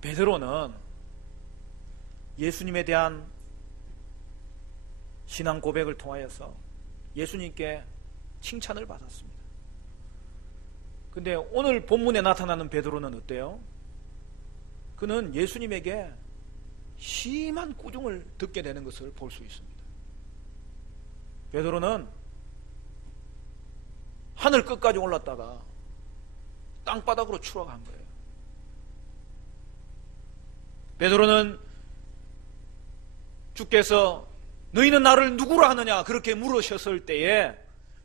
베드로는 예수님에 대한 신앙 고백을 통하여서 예수님께 칭찬을 받았습니다. 근데 오늘 본문에 나타나는 베드로는 어때요? 그는 예수님에게 심한 꾸중을 듣게 되는 것을 볼 수 있습니다. 베드로는 하늘 끝까지 올랐다가 땅바닥으로 추락한 거예요. 베드로는 주께서 너희는 나를 누구로 하느냐 그렇게 물으셨을 때에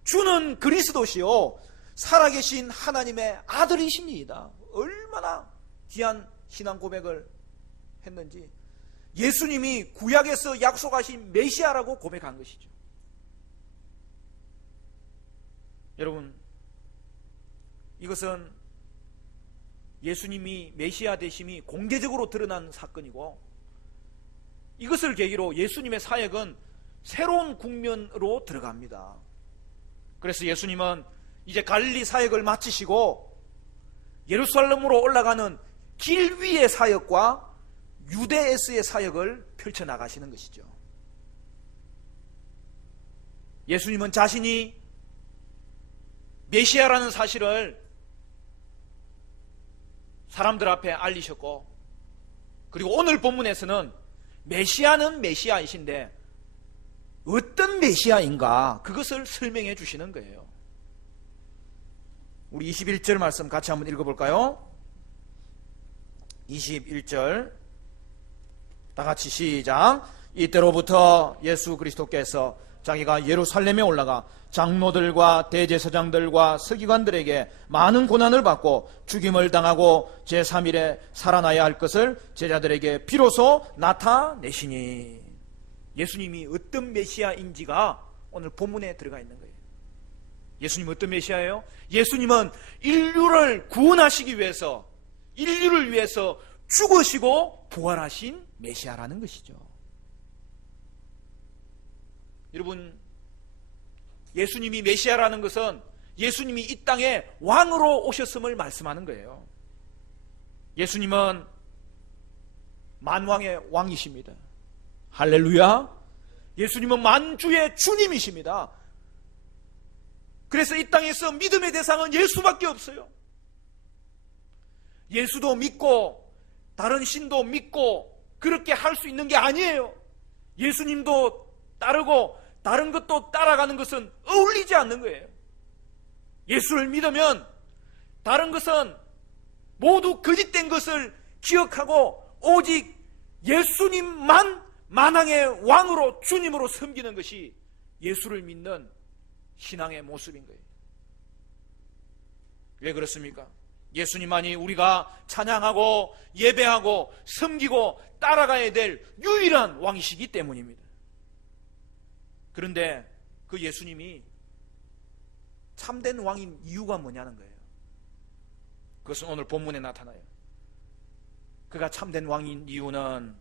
주는 그리스도시요 살아계신 하나님의 아들이십니다. 얼마나 귀한 신앙 고백을 했는지, 예수님이 구약에서 약속하신 메시아라고 고백한 것이죠. 여러분, 이것은 예수님이 메시아 되심이 공개적으로 드러난 사건이고, 이것을 계기로 예수님의 사역은 새로운 국면으로 들어갑니다. 그래서 예수님은 이제 갈릴리 사역을 마치시고 예루살렘으로 올라가는 길 위의 사역과 유대에서의 사역을 펼쳐나가시는 것이죠. 예수님은 자신이 메시아라는 사실을 사람들 앞에 알리셨고, 그리고 오늘 본문에서는 메시아는 메시아이신데 어떤 메시아인가 그것을 설명해 주시는 거예요. 우리 21절 말씀 같이 한번 읽어볼까요? 21절 다 같이 시작. 이때로부터 예수 그리스도께서 자기가 예루살렘에 올라가 장로들과 대제사장들과 서기관들에게 많은 고난을 받고 죽임을 당하고 제3일에 살아나야 할 것을 제자들에게 비로소 나타내시니, 예수님이 어떤 메시아인지가 오늘 본문에 들어가 있는 거예요. 예수님은 어떤 메시아예요? 예수님은 인류를 구원하시기 위해서, 인류를 위해서 죽으시고 부활하신 메시아라는 것이죠. 여러분, 예수님이 메시아라는 것은 예수님이 이 땅에 왕으로 오셨음을 말씀하는 거예요. 예수님은 만왕의 왕이십니다. 할렐루야. 예수님은 만주의 주님이십니다. 그래서 이 땅에서 믿음의 대상은 예수밖에 없어요. 예수도 믿고 다른 신도 믿고 그렇게 할 수 있는 게 아니에요. 예수님도 따르고 다른 것도 따라가는 것은 어울리지 않는 거예요. 예수를 믿으면 다른 것은 모두 거짓된 것을 기억하고 오직 예수님만 만왕의 왕으로 주님으로 섬기는 것이 예수를 믿는 신앙의 모습인 거예요. 왜 그렇습니까? 예수님만이 우리가 찬양하고 예배하고 섬기고 따라가야 될 유일한 왕이시기 때문입니다. 그런데 그 예수님이 참된 왕인 이유가 뭐냐는 거예요. 그것은 오늘 본문에 나타나요. 그가 참된 왕인 이유는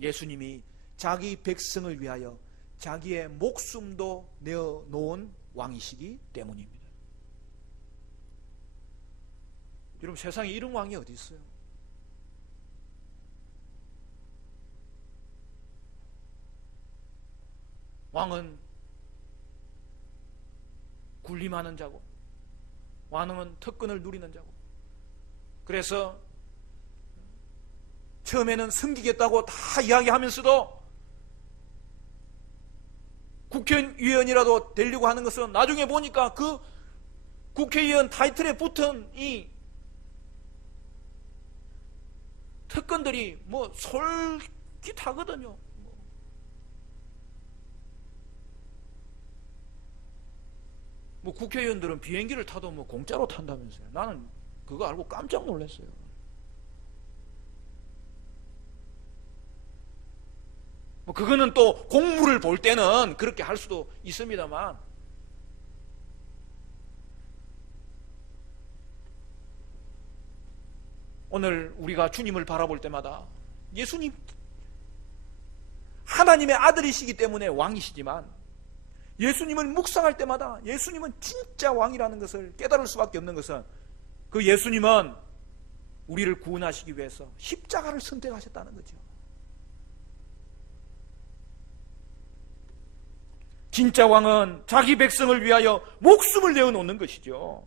예수님이 자기 백성을 위하여 자기의 목숨도 내어놓은 왕이시기 때문입니다. 여러분, 세상에 이런 왕이 어디 있어요? 왕은 군림하는 자고, 왕은 특권을 누리는 자고, 그래서 처음에는 섬기겠다고 다 이야기하면서도 국회의원이라도 되려고 하는 것은 나중에 보니까 그 국회의원 타이틀에 붙은 이 특권들이 뭐 솔깃하거든요. 뭐 국회의원들은 비행기를 타도 뭐 공짜로 탄다면서요. 나는 그거 알고 깜짝 놀랐어요. 뭐 그거는 또 공무를 볼 때는 그렇게 할 수도 있습니다만, 오늘 우리가 주님을 바라볼 때마다 예수님 하나님의 아들이시기 때문에 왕이시지만, 예수님을 묵상할 때마다 예수님은 진짜 왕이라는 것을 깨달을 수밖에 없는 것은, 그 예수님은 우리를 구원하시기 위해서 십자가를 선택하셨다는 거죠. 진짜 왕은 자기 백성을 위하여 목숨을 내어놓는 것이죠.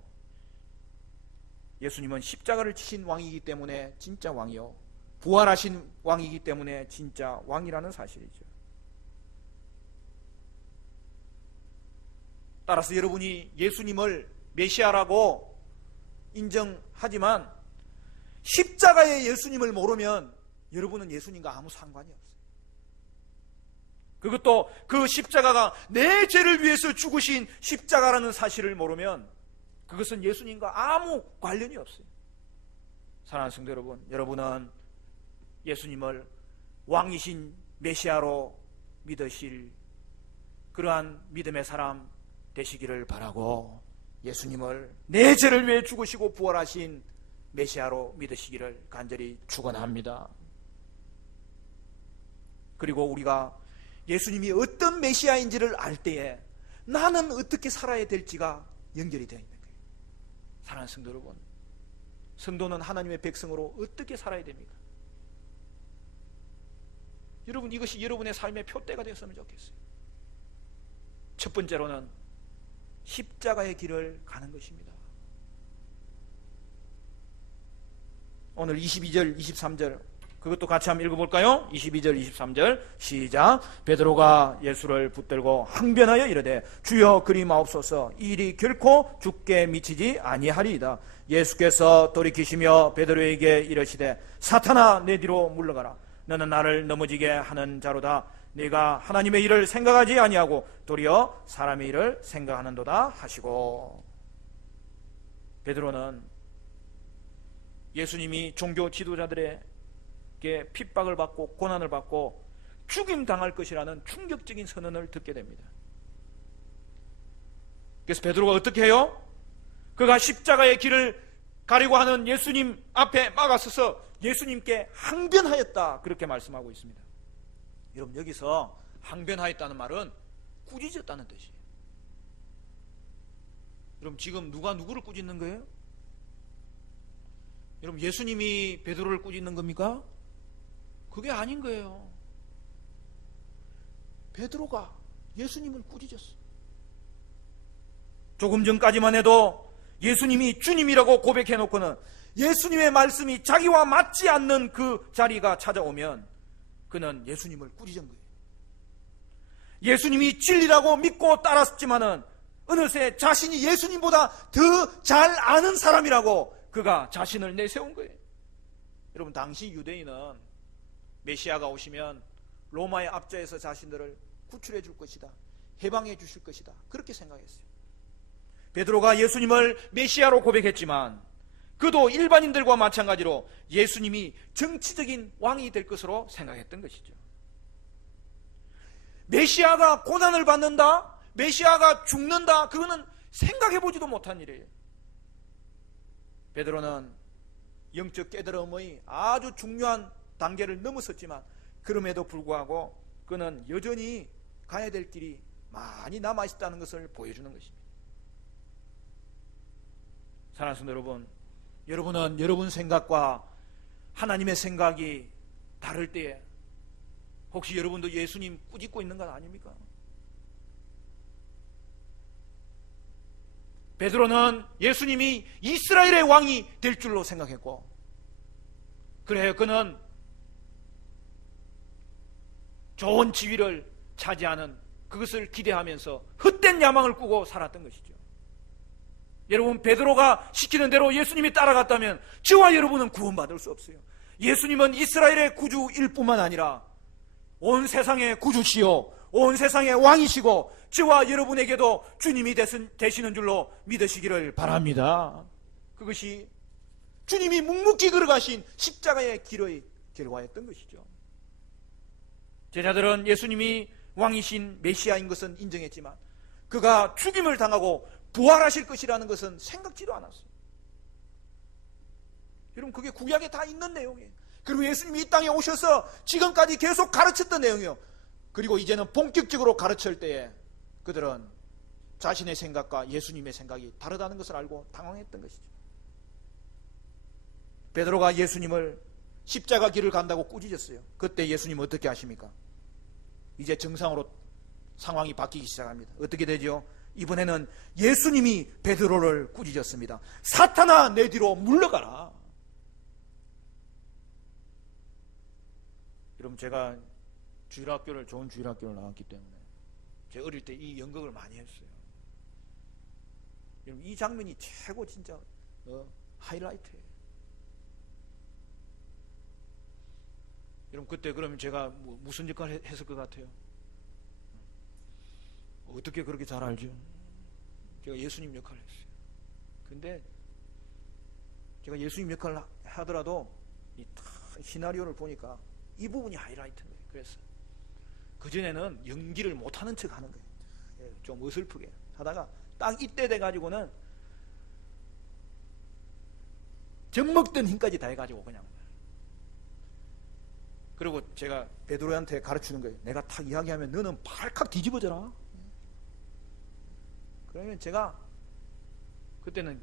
예수님은 십자가를 지신 왕이기 때문에 진짜 왕이요, 부활하신 왕이기 때문에 진짜 왕이라는 사실이죠. 따라서 여러분이 예수님을 메시아라고 인정하지만 십자가의 예수님을 모르면 여러분은 예수님과 아무 상관이 없어요. 그것도 그 십자가가 내 죄를 위해서 죽으신 십자가라는 사실을 모르면 그것은 예수님과 아무 관련이 없어요. 사랑하는 성도 여러분, 여러분은 예수님을 왕이신 메시아로 믿으실 그러한 믿음의 사람 되시기를 바라고, 예수님을 내 죄를 위해 죽으시고 부활하신 메시아로 믿으시기를 간절히 축원합니다. 그리고 우리가 예수님이 어떤 메시아인지를 알 때에 나는 어떻게 살아야 될지가 연결이 되어 있는 거예요. 사랑하는 성도 여러분, 성도는 하나님의 백성으로 어떻게 살아야 됩니까? 여러분, 이것이 여러분의 삶의 표대가 되었으면 좋겠어요. 첫 번째로는 십자가의 길을 가는 것입니다. 오늘 22절, 23절 그것도 같이 한번 읽어볼까요? 22절, 23절 시작. 베드로가 예수를 붙들고 항변하여 이르되 주여 그리 마옵소서, 이 일이 결코 죽게 미치지 아니하리이다. 예수께서 돌이키시며 베드로에게 이르시되 사탄아, 내 뒤로 물러가라. 너는 나를 넘어지게 하는 자로다. 네가 하나님의 일을 생각하지 아니하고 도리어 사람의 일을 생각하는도다 하시고. 베드로는 예수님이 종교 지도자들에게 핍박을 받고 고난을 받고 죽임당할 것이라는 충격적인 선언을 듣게 됩니다. 그래서 베드로가 어떻게 해요? 그가 십자가의 길을 가려고 하는 예수님 앞에 막아서서 예수님께 항변하였다, 그렇게 말씀하고 있습니다. 여러분, 여기서 항변하였다는 말은 꾸짖었다는 뜻이에요. 여러분, 지금 누가 누구를 꾸짖는 거예요? 여러분, 예수님이 베드로를 꾸짖는 겁니까? 그게 아닌 거예요. 베드로가 예수님을 꾸짖었어. 조금 전까지만 해도 예수님이 주님이라고 고백해놓고는 예수님의 말씀이 자기와 맞지 않는 그 자리가 찾아오면 그는 예수님을 꾸짖은 거예요. 예수님이 진리라고 믿고 따랐지만은 어느새 자신이 예수님보다 더 잘 아는 사람이라고 그가 자신을 내세운 거예요. 여러분, 당시 유대인은 메시아가 오시면 로마의 압제에서 자신들을 구출해 줄 것이다, 해방해 주실 것이다, 그렇게 생각했어요. 베드로가 예수님을 메시아로 고백했지만 그도 일반인들과 마찬가지로 예수님이 정치적인 왕이 될 것으로 생각했던 것이죠. 메시아가 고난을 받는다, 메시아가 죽는다, 그거는 생각해보지도 못한 일이에요. 베드로는 영적 깨달음의 아주 중요한 단계를 넘어섰지만 그럼에도 불구하고 그는 여전히 가야 될 길이 많이 남아있다는 것을 보여주는 것입니다. 사랑하는 성도 여러분, 여러분은 여러분 생각과 하나님의 생각이 다를 때에 혹시 여러분도 예수님 꾸짖고 있는 건 아닙니까? 베드로는 예수님이 이스라엘의 왕이 될 줄로 생각했고, 그래 그는 좋은 지위를 차지하는 그것을 기대하면서 헛된 야망을 꾸고 살았던 것이죠. 여러분, 베드로가 시키는 대로 예수님이 따라갔다면 저와 여러분은 구원받을 수 없어요. 예수님은 이스라엘의 구주일 뿐만 아니라 온 세상의 구주시요 온 세상의 왕이시고 저와 여러분에게도 주님이 되시는 줄로 믿으시기를 바랍니다. 그것이 주님이 묵묵히 걸어가신 십자가의 길의 결과였던 것이죠. 제자들은 예수님이 왕이신 메시아인 것은 인정했지만 그가 죽임을 당하고 부활하실 것이라는 것은 생각지도 않았어요. 여러분, 그게 구약에 다 있는 내용이에요. 그리고 예수님이 이 땅에 오셔서 지금까지 계속 가르쳤던 내용이에요. 그리고 이제는 본격적으로 가르칠 때에 그들은 자신의 생각과 예수님의 생각이 다르다는 것을 알고 당황했던 것이죠. 베드로가 예수님을 십자가 길을 간다고 꾸짖었어요. 그때 예수님 어떻게 하십니까? 이제 정상으로 상황이 바뀌기 시작합니다. 어떻게 되죠? 이번에는 예수님이 베드로를 꾸짖었습니다. 사탄아, 내 뒤로 물러가라. 여러분, 제가 좋은 주일학교를 나왔기 때문에 제가 어릴 때 이 연극을 많이 했어요. 여러분, 이 장면이 최고 진짜 하이라이트예요. 여러분, 그때 그러면 제가 무슨 역할을 했을 것 같아요? 어떻게 그렇게 잘 알죠? 제가 예수님 역할을 했어요. 근데 제가 예수님 역할을 하더라도 이 시나리오를 보니까 이 부분이 하이라이트인 거예요. 그래서 그전에는 연기를 못하는 척 하는 거예요. 좀 어설프게 하다가 딱 이때 돼가지고는 젖먹던 힘까지 다 해가지고 그냥. 그리고 제가 베드로한테 가르치는 거예요. 내가 탁 이야기하면 너는 발칵 뒤집어져라. 그러면 제가 그때는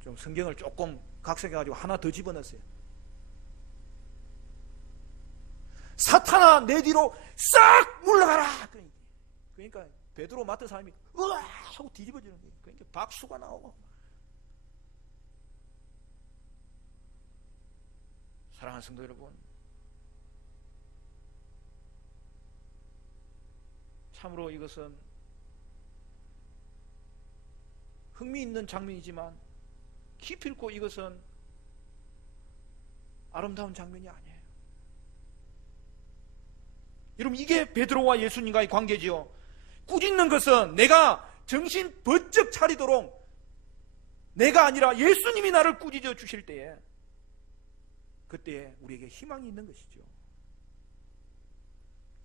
좀 성경을 조금 각색해가지고 하나 더 집어넣었어요. 사탄아, 내 뒤로 싹 물러가라. 그러니까 베드로 맡은 사람이 으아 하고 뒤집어지는 거예요. 그러니까 박수가 나오고. 사랑하는 성도 여러분, 참으로 이것은 흥미있는 장면이지만 기필코 이것은 아름다운 장면이 아니에요. 여러분, 이게 베드로와 예수님과의 관계지요. 꾸짖는 것은 내가 정신 번쩍 차리도록 내가 아니라 예수님이 나를 꾸짖어 주실 때에 그때에 우리에게 희망이 있는 것이죠.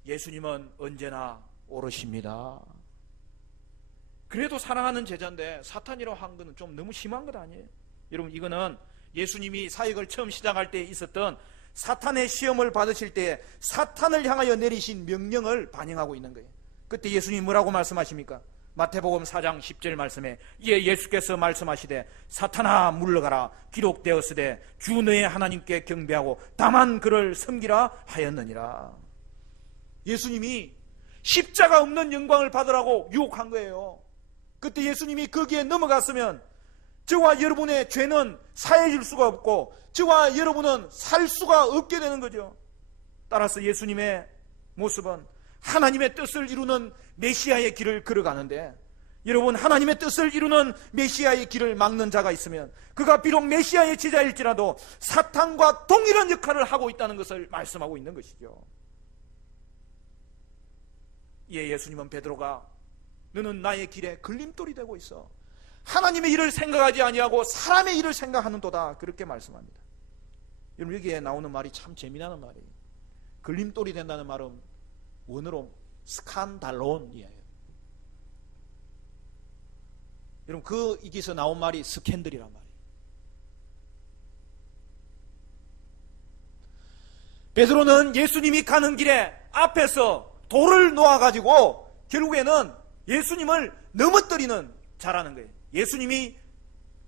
예수님은 언제나 오르십니다. 그래도 사랑하는 제자인데 사탄이라고 한 것은 좀 너무 심한 것 아니에요? 여러분, 이거는 예수님이 사역을 처음 시작할 때 있었던 사탄의 시험을 받으실 때 사탄을 향하여 내리신 명령을 반영하고 있는 거예요. 그때 예수님이 뭐라고 말씀하십니까? 마태복음 4장 10절 말씀에 이에 예수께서 말씀하시되 사탄아 물러가라 기록되었으되 주 너의 하나님께 경배하고 다만 그를 섬기라 하였느니라. 예수님이 십자가 없는 영광을 받으라고 유혹한 거예요. 그때 예수님이 거기에 넘어갔으면 저와 여러분의 죄는 사해질 수가 없고 저와 여러분은 살 수가 없게 되는 거죠. 따라서 예수님의 모습은 하나님의 뜻을 이루는 메시아의 길을 걸어가는데, 여러분, 하나님의 뜻을 이루는 메시아의 길을 막는 자가 있으면 그가 비록 메시아의 제자일지라도 사탄과 동일한 역할을 하고 있다는 것을 말씀하고 있는 것이죠. 이에 예수님은 베드로가 너는 나의 길에 걸림돌이 되고 있어. 하나님의 일을 생각하지 아니하고 사람의 일을 생각하는도다. 그렇게 말씀합니다. 여러분, 여기에 나오는 말이 참 재미나는 말이에요. 걸림돌이 된다는 말은 원어로 스칸달론이에요. 여러분, 그 여기서 나온 말이 스캔들이란 말이에요. 베드로는 예수님이 가는 길에 앞에서 돌을 놓아가지고 결국에는 예수님을 넘어뜨리는 자라는 거예요. 예수님이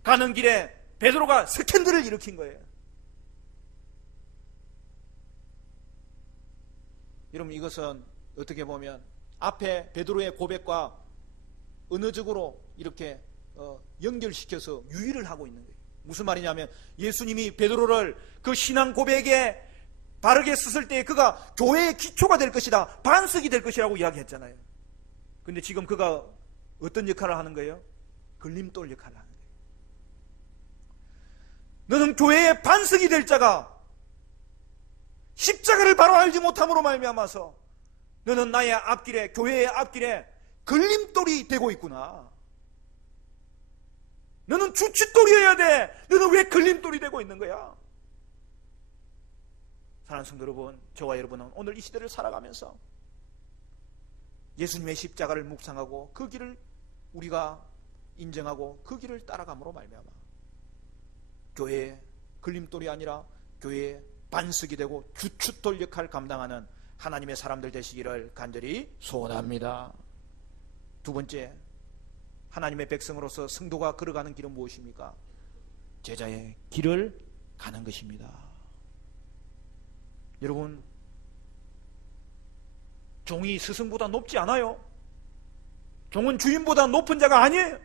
가는 길에 베드로가 스캔들을 일으킨 거예요. 여러분, 이것은 어떻게 보면 앞에 베드로의 고백과 언어적으로 이렇게 연결시켜서 유의를 하고 있는 거예요. 무슨 말이냐면 예수님이 베드로를 그 신앙 고백에 바르게 썼을 때 그가 교회의 기초가 될 것이다, 반석이 될 것이라고 이야기했잖아요. 근데 지금 그가 어떤 역할을 하는 거예요? 걸림돌 역할을 하는 거예요. 너는 교회의 반석이 될 자가 십자가를 바로 알지 못함으로 말미암아서 너는 나의 앞길에, 교회의 앞길에 걸림돌이 되고 있구나. 너는 주춧돌이어야 돼. 너는 왜 걸림돌이 되고 있는 거야? 사랑하는 성도 여러분, 저와 여러분은 오늘 이 시대를 살아가면서 예수님의 십자가를 묵상하고 그 길을 우리가 인정하고 그 길을 따라감으로 말미암아 교회의 걸림돌이 아니라 교회의 반석이 되고 주춧돌 역할을 감당하는 하나님의 사람들 되시기를 간절히 소원합니다. 두 번째, 하나님의 백성으로서 성도가 걸어가는 길은 무엇입니까? 제자의 길을 가는 것입니다. 여러분, 종이 스승보다 높지 않아요. 종은 주인보다 높은 자가 아니에요.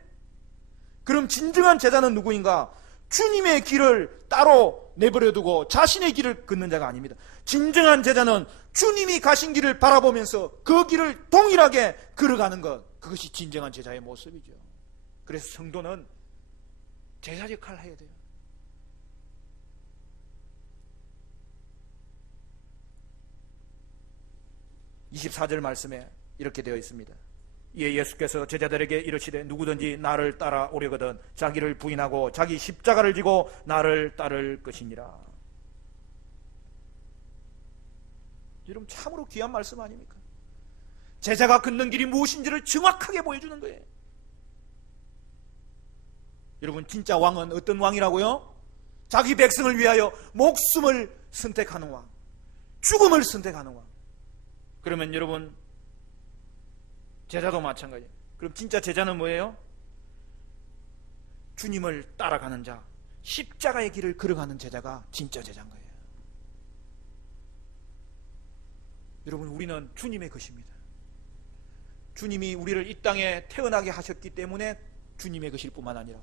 그럼 진정한 제자는 누구인가? 주님의 길을 따로 내버려두고 자신의 길을 걷는 자가 아닙니다. 진정한 제자는 주님이 가신 길을 바라보면서 그 길을 동일하게 걸어가는 것, 그것이 진정한 제자의 모습이죠. 그래서 성도는 제자 역할을 해야 돼요. (24절) 말씀에 이렇게 되어 있습니다. 이에 예수께서 제자들에게 이르시되 누구든지 나를 따라오려거든 자기를 부인하고 자기 십자가를 지고 나를 따를 것이니라. 여러분, 참으로 귀한 말씀 아닙니까? 제자가 걷는 길이 무엇인지를 정확하게 보여주는 거예요. 여러분, 진짜 왕은 어떤 왕이라고요? 자기 백성을 위하여 목숨을 선택하는 왕, 죽음을 선택하는 왕. 그러면 여러분, 제자도 마찬가지예요. 그럼 진짜 제자는 뭐예요? 주님을 따라가는 자, 십자가의 길을 걸어가는 제자가 진짜 제자인 거예요. 여러분, 우리는 주님의 것입니다. 주님이 우리를 이 땅에 태어나게 하셨기 때문에 주님의 것일 뿐만 아니라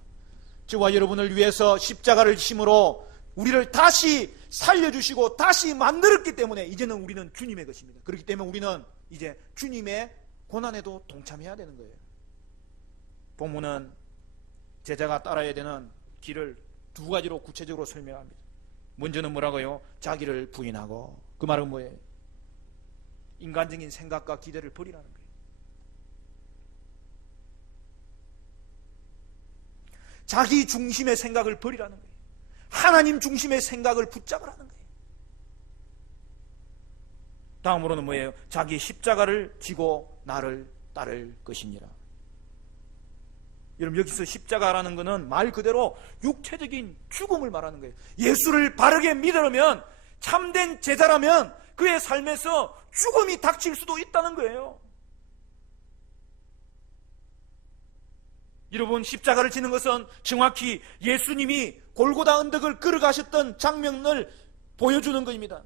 저와 여러분을 위해서 십자가를 지심으로 우리를 다시 살려주시고 다시 만들었기 때문에 이제는 우리는 주님의 것입니다. 그렇기 때문에 우리는 이제 주님의 고난에도 동참해야 되는 거예요. 본문은 제자가 따라야 되는 길을 두 가지로 구체적으로 설명합니다. 먼저는 뭐라고요? 자기를 부인하고, 그 말은 뭐예요? 인간적인 생각과 기대를 버리라는 거예요. 자기 중심의 생각을 버리라는 거예요. 하나님 중심의 생각을 붙잡으라는 거예요. 다음으로는 뭐예요? 자기 십자가를 지고 나를 따를 것이니라. 여러분, 여기서 십자가라는 것은 말 그대로 육체적인 죽음을 말하는 거예요. 예수를 바르게 믿으려면, 참된 제자라면 그의 삶에서 죽음이 닥칠 수도 있다는 거예요. 여러분, 십자가를 지는 것은 정확히 예수님이 골고다 언덕을 걸어가셨던 장면을 보여주는 것입니다.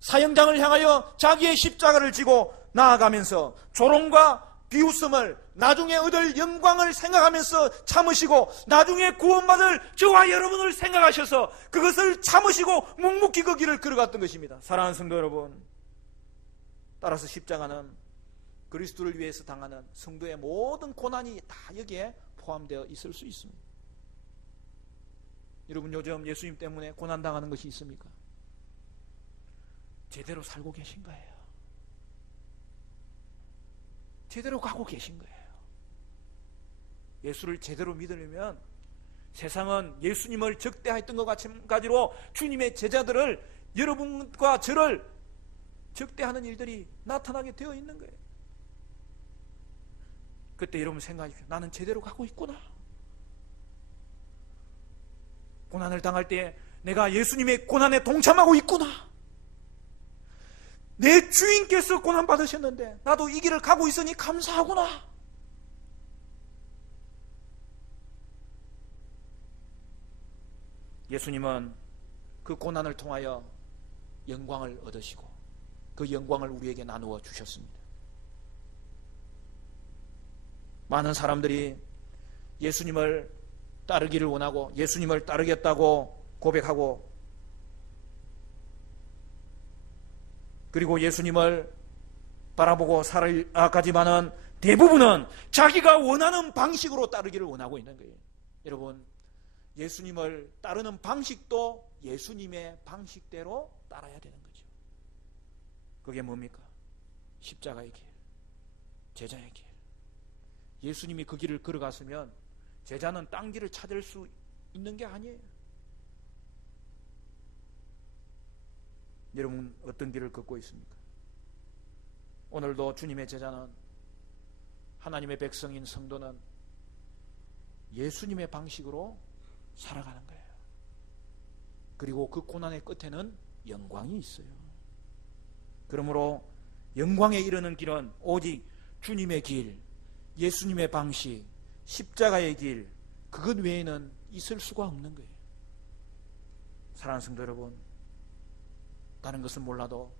사형장을 향하여 자기의 십자가를 지고 나아가면서 조롱과 비웃음을, 나중에 얻을 영광을 생각하면서 참으시고 나중에 구원받을 저와 여러분을 생각하셔서 그것을 참으시고 묵묵히 그 길을 걸어갔던 것입니다. 사랑하는 성도 여러분, 따라서 십자가는 그리스도를 위해서 당하는 성도의 모든 고난이 다 여기에 포함되어 있을 수 있습니다. 여러분, 요즘 예수님 때문에 고난당하는 것이 있습니까? 제대로 살고 계신 거예요. 제대로 가고 계신 거예요. 예수를 제대로 믿으려면 세상은 예수님을 적대했던 것 마찬가지로 주님의 제자들을, 여러분과 저를 적대하는 일들이 나타나게 되어 있는 거예요. 그때 여러분 생각하십시오. 나는 제대로 가고 있구나. 고난을 당할 때 내가 예수님의 고난에 동참하고 있구나. 내 주인께서 고난 받으셨는데 나도 이 길을 가고 있으니 감사하구나. 예수님은 그 고난을 통하여 영광을 얻으시고 그 영광을 우리에게 나누어 주셨습니다. 많은 사람들이 예수님을 따르기를 원하고 예수님을 따르겠다고 고백하고, 그리고 예수님을 바라보고 살아가지만은 대부분은 자기가 원하는 방식으로 따르기를 원하고 있는 거예요. 여러분, 예수님을 따르는 방식도 예수님의 방식대로 따라야 되는 거죠. 그게 뭡니까? 십자가의 길, 제자의 길. 예수님이 그 길을 걸어갔으면 제자는 딴 길을 찾을 수 있는 게 아니에요. 여러분, 어떤 길을 걷고 있습니까? 오늘도 주님의 제자는, 하나님의 백성인 성도는 예수님의 방식으로 살아가는 거예요. 그리고 그 고난의 끝에는 영광이 있어요. 그러므로 영광에 이르는 길은 오직 주님의 길, 예수님의 방식, 십자가의 길, 그것 외에는 있을 수가 없는 거예요. 사랑하는 성도 여러분, 다른 것은 몰라도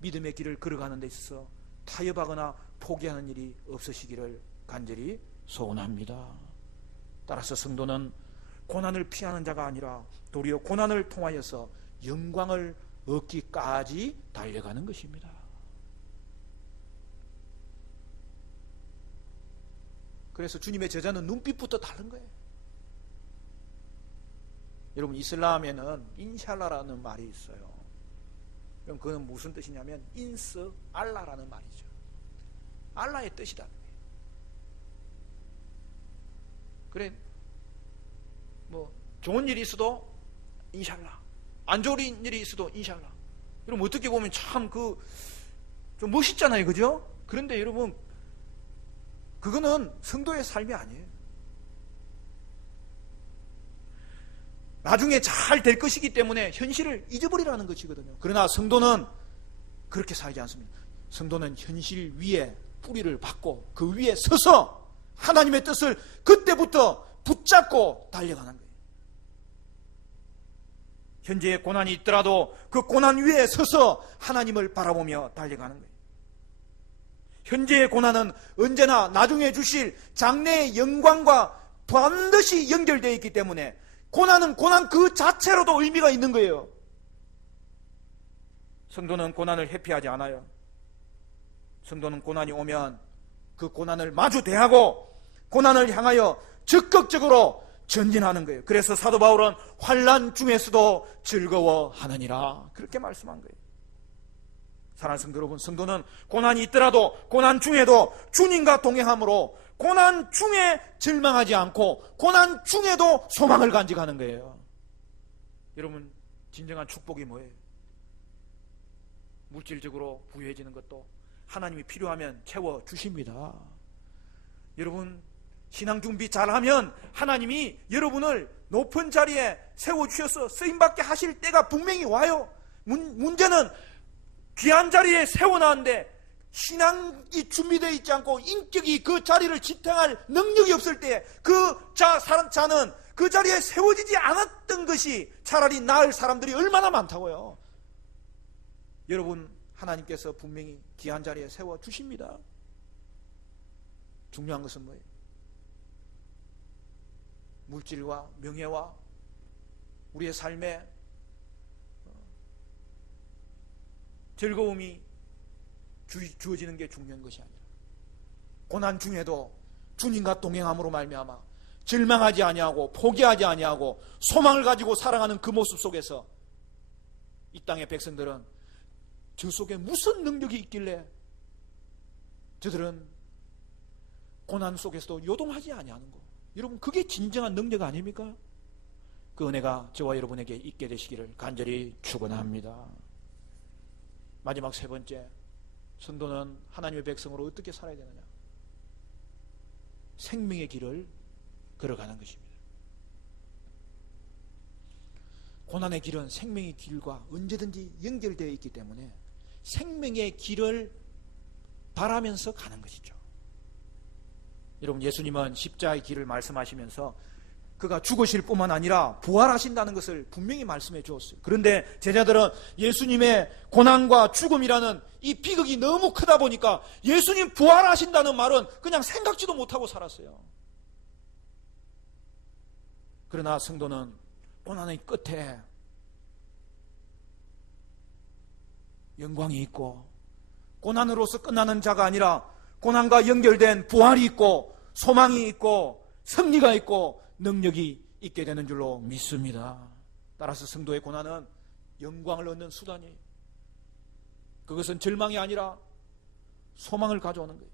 믿음의 길을 걸어가는 데 있어서 타협하거나 포기하는 일이 없으시기를 간절히 소원합니다. 따라서 성도는 고난을 피하는 자가 아니라 도리어 고난을 통하여서 영광을 얻기까지 달려가는 것입니다. 그래서 주님의 제자는 눈빛부터 다른 거예요. 여러분, 이슬람에는 인샬라라는 말이 있어요. 그럼 그건 무슨 뜻이냐면 인스 알라라는 말이죠. 알라의 뜻이라는 거예요. 그래, 뭐 좋은 일이 있어도 인샬라, 안 좋은 일이 있어도 인샬라. 여러분, 어떻게 보면 참 좀 멋있잖아요, 그죠? 그런데 여러분, 그거는 성도의 삶이 아니에요. 나중에 잘 될 것이기 때문에 현실을 잊어버리라는 것이거든요. 그러나 성도는 그렇게 살지 않습니다. 성도는 현실 위에 뿌리를 박고 그 위에 서서 하나님의 뜻을 그때부터 붙잡고 달려가는 거예요. 현재의 고난이 있더라도 그 고난 위에 서서 하나님을 바라보며 달려가는 거예요. 현재의 고난은 언제나 나중에 주실 장래의 영광과 반드시 연결되어 있기 때문에 고난은 고난 그 자체로도 의미가 있는 거예요. 성도는 고난을 회피하지 않아요. 성도는 고난이 오면 그 고난을 마주 대하고 고난을 향하여 적극적으로 전진하는 거예요. 그래서 사도 바울은 환난 중에서도 즐거워하느니라 그렇게 말씀한 거예요. 사랑하는 성도 여러분, 성도는 고난이 있더라도 고난 중에도 주님과 동행함으로 고난 중에 절망하지 않고 고난 중에도 소망을 간직하는 거예요. 여러분, 진정한 축복이 뭐예요? 물질적으로 부유해지는 것도 하나님이 필요하면 채워주십니다. 여러분, 신앙 준비 잘하면 하나님이 여러분을 높은 자리에 세워주셔서 쓰임받게 하실 때가 분명히 와요. 문제는 귀한 자리에 세워놨는데 신앙이 준비되어 있지 않고 인격이 그 자리를 지탱할 능력이 없을 때 그 자는 그 자리에 세워지지 않았던 것이 차라리 나을 사람들이 얼마나 많다고요. 여러분, 하나님께서 분명히 귀한 자리에 세워주십니다. 중요한 것은 뭐예요? 물질과 명예와 우리의 삶에 즐거움이 주어지는 게 중요한 것이 아니라 고난 중에도 주님과 동행함으로 말미암아 절망하지 아니하고 포기하지 아니하고 소망을 가지고 살아가는 그 모습 속에서 이 땅의 백성들은 저 속에 무슨 능력이 있길래 저들은 고난 속에서도 요동하지 아니하는 거. 여러분, 그게 진정한 능력 아닙니까? 그 은혜가 저와 여러분에게 있게 되시기를 간절히 축원합니다. 마지막 세 번째, 성도는 하나님의 백성으로 어떻게 살아야 되느냐? 생명의 길을 걸어가는 것입니다. 고난의 길은 생명의 길과 언제든지 연결되어 있기 때문에 생명의 길을 바라면서 가는 것이죠. 여러분, 예수님은 십자가의 길을 말씀하시면서 그가 죽으실 뿐만 아니라 부활하신다는 것을 분명히 말씀해 주었어요. 그런데 제자들은 예수님의 고난과 죽음이라는 이 비극이 너무 크다 보니까 예수님 부활하신다는 말은 그냥 생각지도 못하고 살았어요. 그러나 성도는 고난의 끝에 영광이 있고 고난으로서 끝나는 자가 아니라 고난과 연결된 부활이 있고 소망이 있고 승리가 있고 능력이 있게 되는 줄로 믿습니다. 따라서 성도의 고난은 영광을 얻는 수단이에요. 그것은 절망이 아니라 소망을 가져오는 거예요.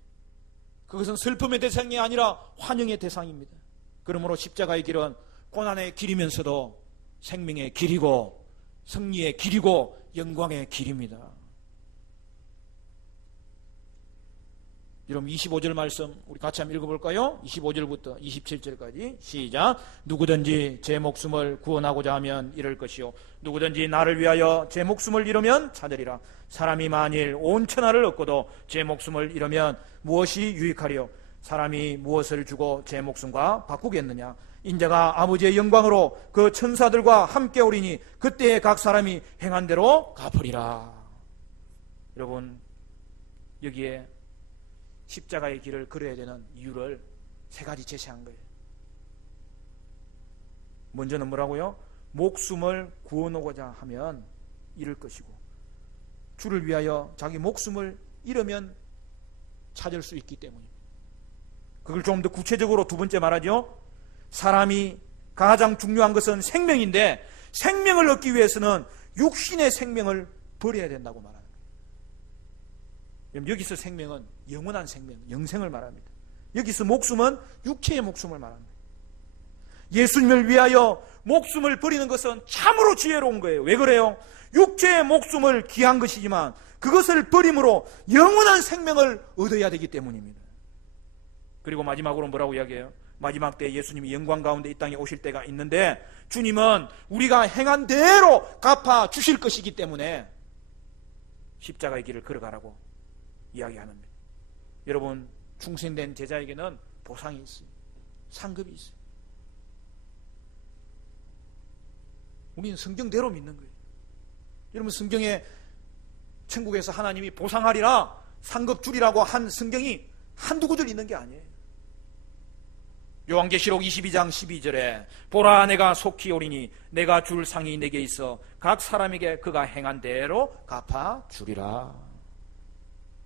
그것은 슬픔의 대상이 아니라 환영의 대상입니다. 그러므로 십자가의 길은 고난의 길이면서도 생명의 길이고 승리의 길이고 영광의 길입니다. 여러분, 25절 말씀 우리 같이 한번 읽어볼까요? 25절부터 27절까지 시작. 누구든지 제 목숨을 구원하고자 하면 잃을 것이요 누구든지 나를 위하여 제 목숨을 잃으면 찾으리라. 사람이 만일 온 천하를 얻고도 제 목숨을 잃으면 무엇이 유익하리요? 사람이 무엇을 주고 제 목숨과 바꾸겠느냐? 인자가 아버지의 영광으로 그 천사들과 함께 오리니 그때에 각 사람이 행한 대로 갚으리라. 여러분, 여기에 십자가의 길을 걸어야 되는 이유를 세 가지 제시한 거예요. 먼저는 뭐라고요? 목숨을 구원하고자 하면 잃을 것이고, 주를 위하여 자기 목숨을 잃으면 찾을 수 있기 때문입니다. 그걸 좀 더 구체적으로 두 번째 말하죠. 사람이 가장 중요한 것은 생명인데, 생명을 얻기 위해서는 육신의 생명을 버려야 된다고 말합니다. 여기서 생명은 영원한 생명, 영생을 말합니다. 여기서 목숨은 육체의 목숨을 말합니다. 예수님을 위하여 목숨을 버리는 것은 참으로 지혜로운 거예요. 왜 그래요? 육체의 목숨을 귀한 것이지만 그것을 버림으로 영원한 생명을 얻어야 되기 때문입니다. 그리고 마지막으로 뭐라고 이야기해요? 마지막 때 예수님이 영광 가운데 이 땅에 오실 때가 있는데, 주님은 우리가 행한 대로 갚아 주실 것이기 때문에 십자가의 길을 걸어가라고 이야기하는 겁니다. 여러분, 충성된 제자에게는 보상이 있어요. 상급이 있어요. 우리는 성경대로 믿는 거예요. 여러분, 성경에 천국에서 하나님이 보상하리라, 상급 주리라고 한 성경이 한두 구절 있는 게 아니에요. 요한계시록 22장 12절에 보라, 내가 속히 오리니 내가 줄 상이 내게 있어 각 사람에게 그가 행한 대로 갚아 주리라.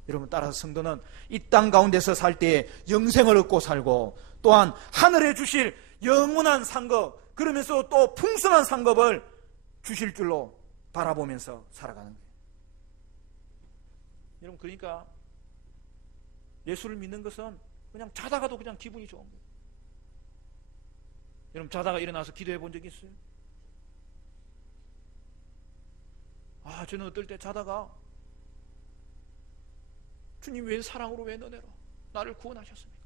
여러분, 따라서 성도는 이 땅 가운데서 살 때에 영생을 얻고 살고, 또한 하늘에 주실 영원한 상급, 그러면서 또 풍성한 상급을 주실 줄로 바라보면서 살아가는 거예요. 여러분, 그러니까 예수를 믿는 것은 그냥 자다가도 그냥 기분이 좋은 거예요. 여러분, 자다가 일어나서 기도해 본 적 있어요? 저는 어떨 때 자다가 주님, 왜 사랑으로, 왜 너네로 나를 구원하셨습니까?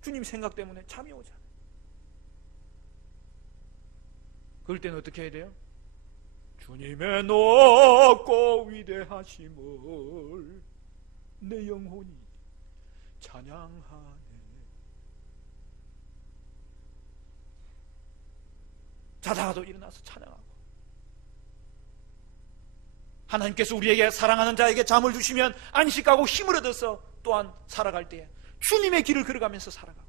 주님 생각 때문에 잠이 오잖아요. 그럴 때는 어떻게 해야 돼요? 주님의 높고 위대하심을 내 영혼이 찬양하네. 자다가도 일어나서 찬양하고, 하나님께서 우리에게 사랑하는 자에게 잠을 주시면 안식하고 힘을 얻어서 또한 살아갈 때에 주님의 길을 걸어가면서 살아가고,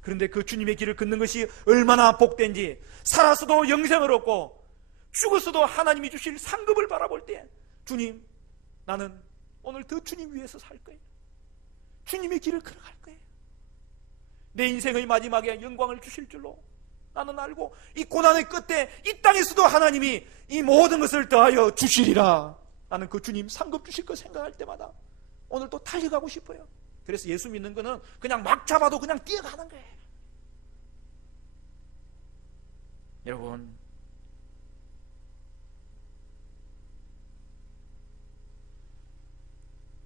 그런데 그 주님의 길을 걷는 것이 얼마나 복된지, 살아서도 영생을 얻고 죽어서도 하나님이 주실 상급을 바라볼 때, 주님, 나는 오늘 더 주님 위해서 살 거예요. 주님의 길을 걸어갈 거예요. 내 인생의 마지막에 영광을 주실 줄로 나는 알고, 이 고난의 끝에 이 땅에서도 하나님이 이 모든 것을 더하여 주시리라, 나는 그 주님 상급 주실 거 생각할 때마다 오늘 또 달려가고 싶어요. 그래서 예수 믿는 거는 그냥 막 잡아도 그냥 뛰어가는 거예요. 여러분,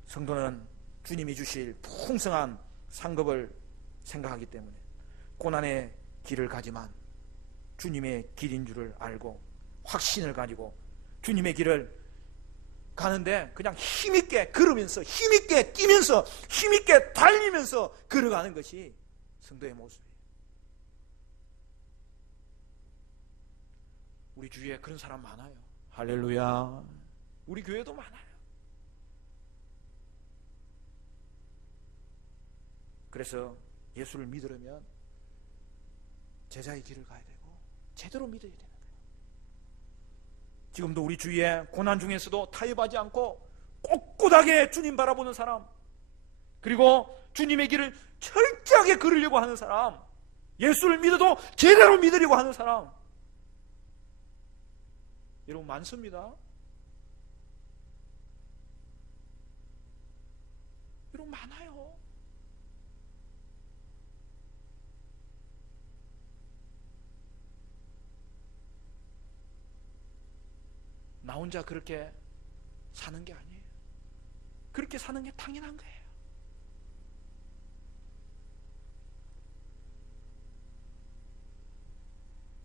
성도는 주님이 주실 풍성한 상급을 생각하기 때문에 고난의 길을 가지만 주님의 길인 줄을 알고 확신을 가지고 주님의 길을 가는데 그냥 힘있게 걸으면서, 힘있게 뛰면서, 힘있게 달리면서 걸어가는 것이 성도의 모습이에요. 우리 주위에 그런 사람 많아요. 할렐루야. 우리 교회도 많아요. 그래서 예수를 믿으려면 제자의 길을 가야 되고 제대로 믿어야 되는 거예요. 지금도 우리 주위에 고난 중에서도 타협하지 않고 꼿꼿하게 주님 바라보는 사람, 그리고 주님의 길을 철저하게 걸으려고 하는 사람, 예수를 믿어도 제대로 믿으려고 하는 사람, 여러분 많습니다. 여러분 많아요. 나 혼자 그렇게 사는 게 아니에요. 그렇게 사는 게 당연한 거예요.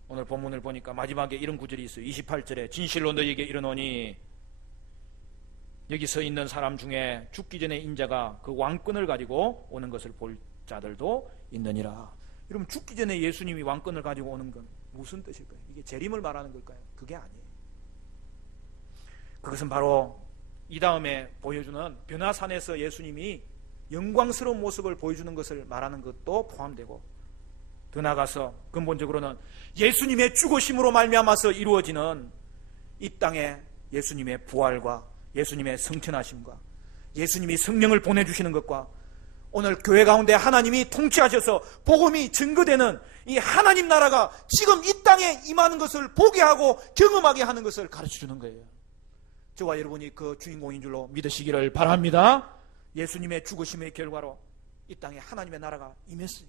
오늘 본문을 보니까 마지막에 이런 구절이 있어요. 28절에 진실로 너희에게 이르노니, 여기 서 있는 사람 중에 죽기 전에 인자가 그 왕권을 가지고 오는 것을 볼 자들도 있느니라. 여러분, 죽기 전에 예수님이 왕권을 가지고 오는 건 무슨 뜻일까요? 이게 재림을 말하는 걸까요? 그게 아니에요. 그것은 바로 이 다음에 보여주는 변화산에서 예수님이 영광스러운 모습을 보여주는 것을 말하는 것도 포함되고, 더 나아가서 근본적으로는 예수님의 죽으심으로 말미암아서 이루어지는 이 땅에 예수님의 부활과 예수님의 성천하심과 예수님이 성령을 보내주시는 것과 오늘 교회 가운데 하나님이 통치하셔서 복음이 증거되는 이 하나님 나라가 지금 이 땅에 임하는 것을 보게 하고 경험하게 하는 것을 가르쳐주는 거예요. 저와 여러분이 그 주인공인 줄로 믿으시기를 바랍니다. 예수님의 죽으심의 결과로 이 땅에 하나님의 나라가 임했어요.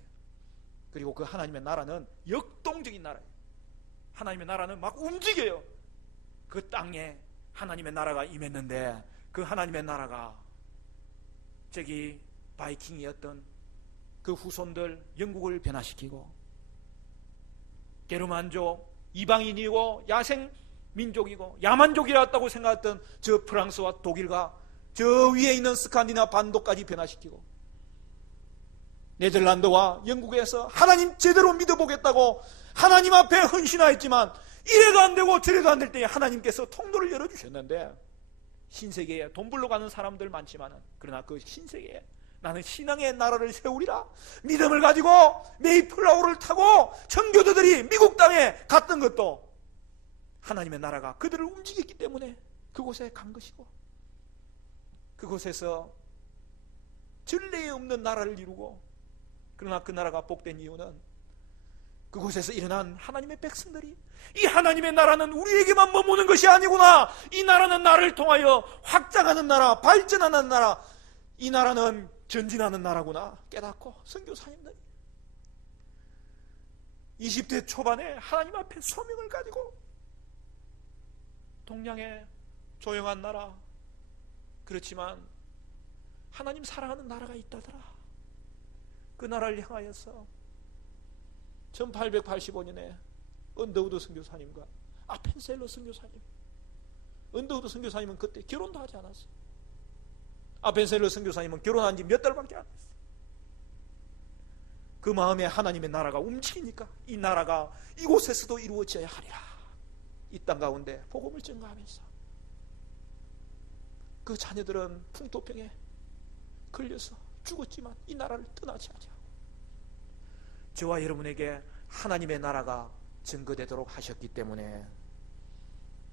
그리고 그 하나님의 나라는 역동적인 나라예요. 하나님의 나라는 막 움직여요. 그 땅에 하나님의 나라가 임했는데 그 하나님의 나라가 저기 바이킹이었던 그 후손들 영국을 변화시키고, 게르만족, 이방인이고 야생 민족이고 야만족이었다고 생각했던 저 프랑스와 독일과 저 위에 있는 스칸디나 반도까지 변화시키고, 네덜란드와 영국에서 하나님 제대로 믿어보겠다고 하나님 앞에 헌신하였지만 이래도 안 되고 저래도 안 될 때에 하나님께서 통로를 열어주셨는데, 신세계에 돈 벌러 가는 사람들 많지만은, 그러나 그 신세계에 나는 신앙의 나라를 세우리라 믿음을 가지고 메이플라워를 타고 청교도들이 미국 땅에 갔던 것도 하나님의 나라가 그들을 움직였기 때문에 그곳에 간 것이고, 그곳에서 전례에 없는 나라를 이루고, 그러나 그 나라가 복된 이유는 그곳에서 일어난 하나님의 백성들이 이 하나님의 나라는 우리에게만 머무는 것이 아니구나, 이 나라는 나를 통하여 확장하는 나라, 발전하는 나라, 이 나라는 전진하는 나라구나 깨닫고 선교사님들이 20대 초반에 하나님 앞에 소명을 가지고 동양의 조용한 나라, 그렇지만 하나님 사랑하는 나라가 있다더라, 그 나라를 향하여서 1885년에 언더우드 선교사님과 아펜셀러 선교사님, 언더우드 선교사님은 그때 결혼도 하지 않았어요. 아펜셀러 선교사님은 결혼한 지 몇 달밖에 안 됐어요. 그 마음에 하나님의 나라가 움직이니까 이 나라가 이곳에서도 이루어져야 하리라, 이 땅 가운데 복음을 증거하면서 그 자녀들은 풍토병에 걸려서 죽었지만 이 나라를 떠나지 않고 저와 여러분에게 하나님의 나라가 증거되도록 하셨기 때문에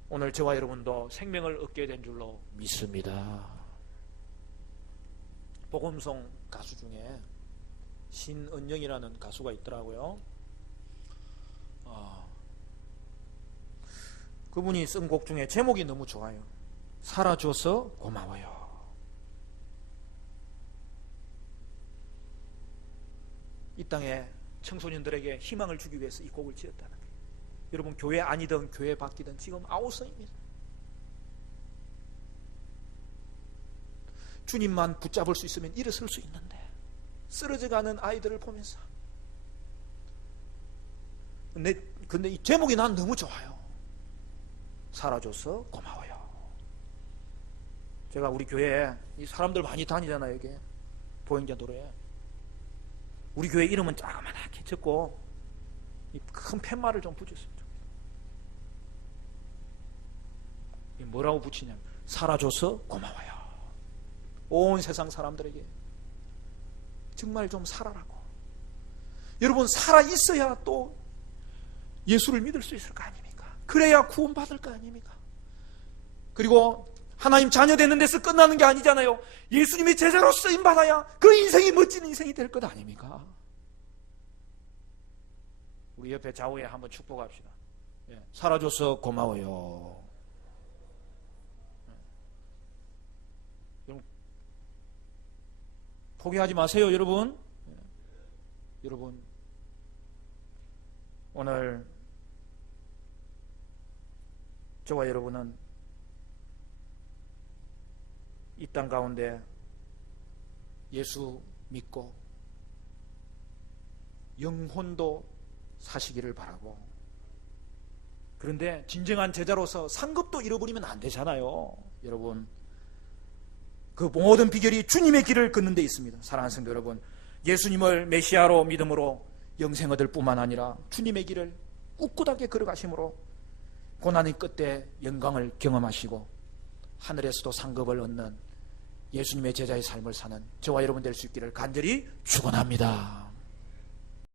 오늘 저와 여러분도 생명을 얻게 된 줄로 믿습니다. 복음송 가수 중에 신은영이라는 가수가 있더라고요. 그분이 쓴 곡 중에 제목이 너무 좋아요. 살아줘서 고마워요. 이 땅에 청소년들에게 희망을 주기 위해서 이 곡을 지었다는 거예요. 여러분, 교회 아니든 교회 밖이든 지금 아우성입니다. 주님만 붙잡을 수 있으면 일어설 수 있는데 쓰러져가는 아이들을 보면서 근데 이 제목이 난 너무 좋아요. 살아줘서 고마워요. 제가 우리 교회에 이 사람들 많이 다니잖아요. 여기 보행자도로에 우리 교회 이름은 조그맣게 적고 큰 팻말을 좀 붙였으면 좋겠어요. 뭐라고 붙이냐면 살아줘서 고마워요. 온 세상 사람들에게 정말 좀 살아라고. 여러분, 살아 있어야 또 예수를 믿을 수 있을 거 아닙니까? 그래야 구원받을 거 아닙니까? 그리고 하나님 자녀 되는 데서 끝나는 게 아니잖아요. 예수님의 제자로 쓰임받아야 그 인생이 멋진 인생이 될 것 아닙니까? 우리 옆에 좌우에 한번 축복합시다. 살아줘서 고마워요. 포기하지 마세요, 여러분. 여러분, 오늘 저와 여러분은 이 땅 가운데 예수 믿고 영혼도 사시기를 바라고, 그런데 진정한 제자로서 상급도 잃어버리면 안 되잖아요. 여러분, 그 모든 비결이 주님의 길을 걷는 데 있습니다. 사랑하는 성도 여러분, 예수님을 메시아로 믿음으로 영생 얻을 뿐만 아니라 주님의 길을 꿋꿋하게 걸어가심으로 고난의 끝에 영광을 경험하시고 하늘에서도 상급을 얻는 예수님의 제자의 삶을 사는 저와 여러분 될 수 있기를 간절히 축원합니다.